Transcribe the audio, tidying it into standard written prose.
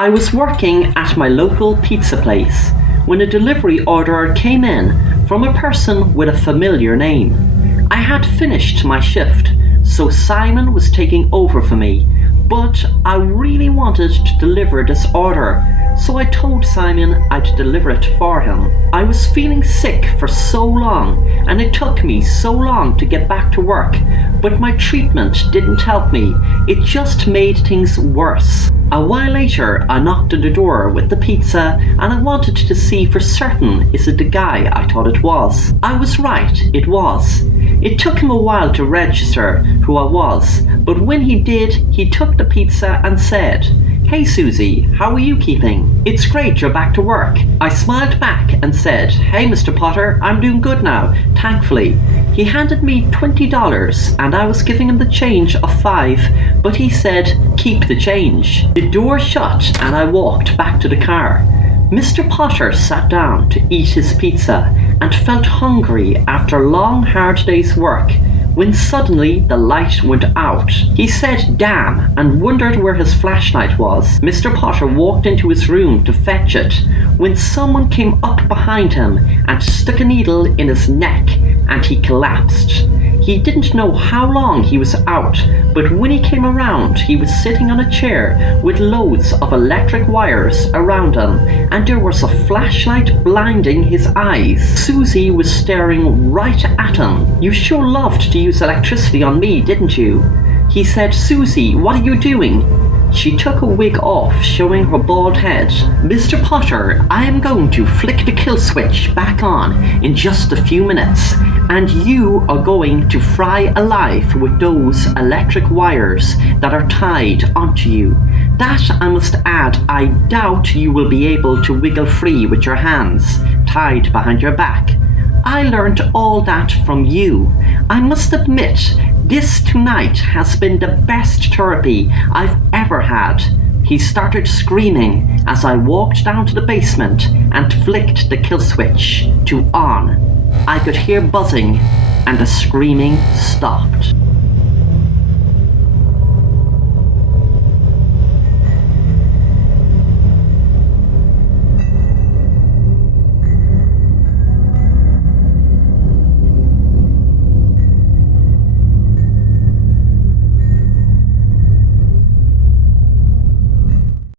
I was working at my local pizza place when a delivery order came in from a person with a familiar name. I had finished my shift, so Simon was taking over for me, but I really wanted to deliver this order, so I told Simon I'd deliver it for him. I was feeling sick for so long, and it took me so long to get back to work, but my treatment didn't help me. It just made things worse. A while later, I knocked on the door with the pizza, and I wanted to see for certain is it the guy I thought it was. I was right, it was. It took him a while to register who I was, but when he did, he took the pizza and said, "Hey Susie, how are you keeping? It's great you're back to work." I smiled back and said, "Hey Mr. Potter, I'm doing good now, thankfully." He handed me $20 and I was giving him the change of $5, but he said, "Keep the change." The door shut and I walked back to the car. Mr. Potter sat down to eat his pizza and felt hungry after a long hard day's work when suddenly the light went out. He said damn and wondered where his flashlight was. Mr. Potter walked into his room to fetch it when someone came up behind him and stuck a needle in his neck and he collapsed. He didn't know how long he was out, but when he came around, he was sitting on a chair with loads of electric wires around him, and there was a flashlight blinding his eyes. Susie was staring right at him. "You sure loved to use electricity on me, didn't you?" He said, "Susie, what are you doing?" She took a wig off, showing her bald head. "Mr. Potter, I am going to flick the kill switch back on in just a few minutes, and you are going to fry alive with those electric wires that are tied onto you. That, I must add, I doubt you will be able to wiggle free with your hands tied behind your back. I learned all that from you. I must admit, this tonight has been the best therapy I've ever had." He started screaming as I walked down to the basement and flicked the kill switch to on. I could hear buzzing and the screaming stopped.